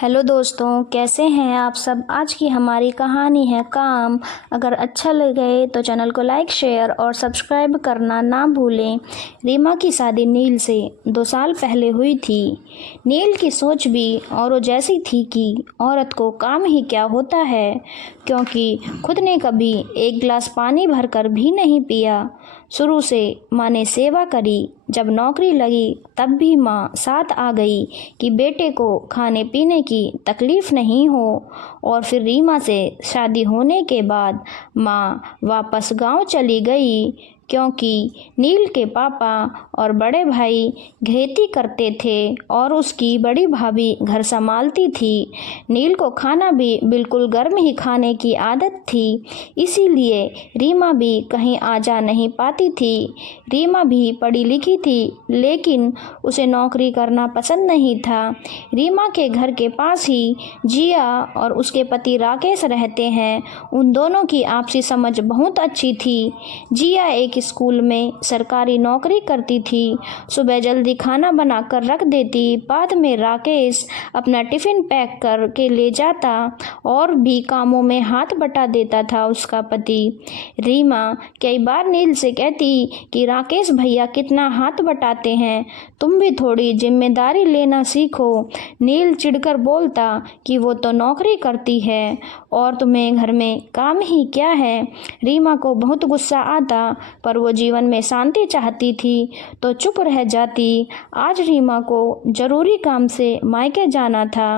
Hello दोस्तों, कैसे हैं आप सब। आज की हमारी कहानी है काम। अगर अच्छा लगे तो चैनल को लाइक, शेयर और सब्सक्राइब करना ना भूलें। रीमा की शादी नील से 2 साल पहले हुई थी। नील की सोच भी औरों जैसी थी कि औरत को काम ही क्या होता है, क्योंकि खुद ने कभी एक गिलास पानी भरकर भी नहीं पिया। शुरू से माँ ने सेवा करी। जब नौकरी लगी तब भी माँ साथ आ गई कि बेटे को खाने पीने की तकलीफ़ नहीं हो। और फिर रीमा से शादी होने के बाद माँ वापस गांव चली गई, क्योंकि नील के पापा और बड़े भाई खेती करते थे और उसकी बड़ी भाभी घर संभालती थी। नील को खाना भी बिल्कुल गर्म ही खाने की आदत थी, इसीलिए रीमा भी कहीं आ जा नहीं पाती थी। रीमा भी पढ़ी लिखी थी, लेकिन उसे नौकरी करना पसंद नहीं था। रीमा के घर के पास ही जिया और उसके पति राकेश रहते हैं। उन दोनों की आपसी समझ बहुत अच्छी थी। जिया एक स्कूल में सरकारी नौकरी करती थी। सुबह जल्दी खाना बनाकर रख देती, बाद में राकेश अपना टिफ़िन पैक करके ले जाता और भी कामों में हाथ बटा देता था उसका पति। रीमा कई बार नील से कहती कि राकेश भैया कितना हाथ बटाते हैं, तुम भी थोड़ी जिम्मेदारी लेना सीखो। नील चिढ़कर बोलता कि वो तो नौकरी करती है और तुम्हें घर में काम ही क्या है। रीमा को बहुत गुस्सा आता, पर वो जीवन में शांति चाहती थी तो चुप रह जाती। आज रीमा को जरूरी काम से मायके जाना था।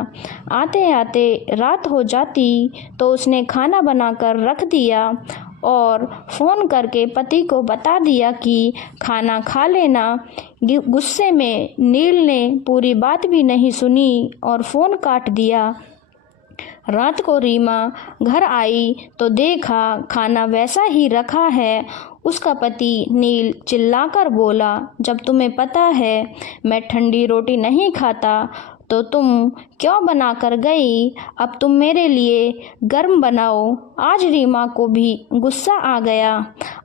आते आते रात हो जाती तो उसने खाना बनाकर रख दिया और फ़ोन करके पति को बता दिया कि खाना खा लेना। गुस्से में नील ने पूरी बात भी नहीं सुनी और फ़ोन काट दिया। रात को रीमा घर आई तो देखा खाना वैसा ही रखा है। उसका पति नील चिल्लाकर बोला, जब तुम्हें पता है मैं ठंडी रोटी नहीं खाता तो तुम क्यों बना कर गई। अब तुम मेरे लिए गर्म बनाओ। आज रीमा को भी गुस्सा आ गया।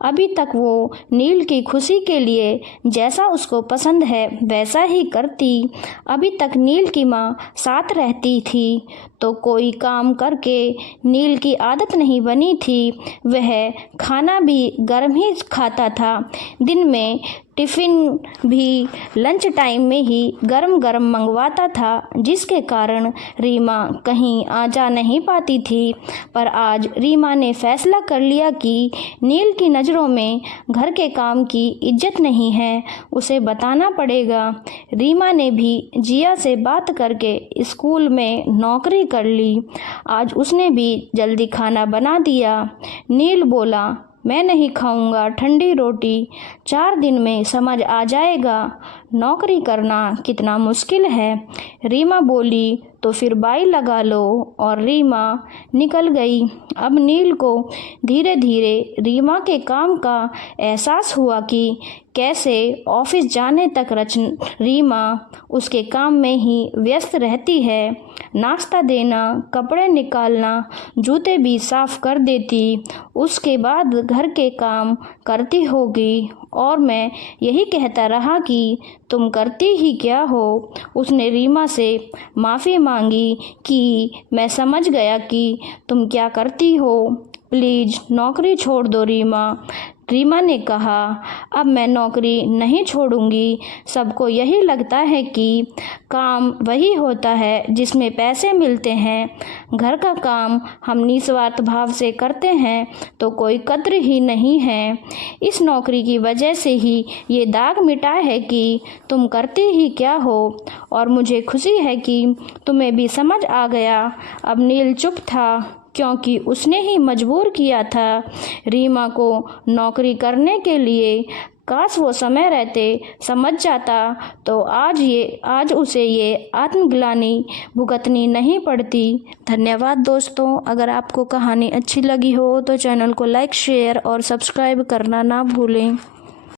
अभी तक वो नील की खुशी के लिए जैसा उसको पसंद है वैसा ही करती। अभी तक नील की माँ साथ रहती थी तो कोई काम करके नील की आदत नहीं बनी थी। वह खाना भी गर्म ही खाता था। दिन में टिफ़िन भी लंच टाइम में ही गरम गरम मंगवाता था, जिसके कारण रीमा कहीं आ जा नहीं पाती थी। पर आज रीमा ने फैसला कर लिया कि नील की नज़रों में घर के काम की इज्जत नहीं है, उसे बताना पड़ेगा। रीमा ने भी जिया से बात करके स्कूल में नौकरी कर ली। आज उसने भी जल्दी खाना बना दिया। नील बोला, मैं नहीं खाऊंगा ठंडी रोटी, 4 दिन में समझ आ जाएगा नौकरी करना कितना मुश्किल है। रीमा बोली, तो फिर बाई लगा लो, और रीमा निकल गई। अब नील को धीरे धीरे रीमा के काम का एहसास हुआ कि कैसे ऑफिस जाने तक रीमा उसके काम में ही व्यस्त रहती है। नाश्ता देना, कपड़े निकालना, जूते भी साफ कर देती। उसके बाद घर के काम करती होगी और मैं यही कहता रहा कि तुम करती ही क्या हो। उसने रीमा से माफ़ी मांगी कि मैं समझ गया कि तुम क्या करती हो, प्लीज़ नौकरी छोड़ दो रीमा। रीमा ने कहा, अब मैं नौकरी नहीं छोड़ूंगी। सबको यही लगता है कि काम वही होता है जिसमें पैसे मिलते हैं। घर का काम हम निस्वार्थ भाव से करते हैं तो कोई कद्र ही नहीं है। इस नौकरी की वजह से ही ये दाग मिटा है कि तुम करते ही क्या हो, और मुझे खुशी है कि तुम्हें भी समझ आ गया। अब नील चुप था, क्योंकि उसने ही मजबूर किया था रीमा को नौकरी करने के लिए। काश वो समय रहते समझ जाता तो आज उसे ये आत्मग्लानि भुगतनी नहीं पड़ती। धन्यवाद दोस्तों। अगर आपको कहानी अच्छी लगी हो तो चैनल को लाइक, शेयर और सब्सक्राइब करना ना भूलें।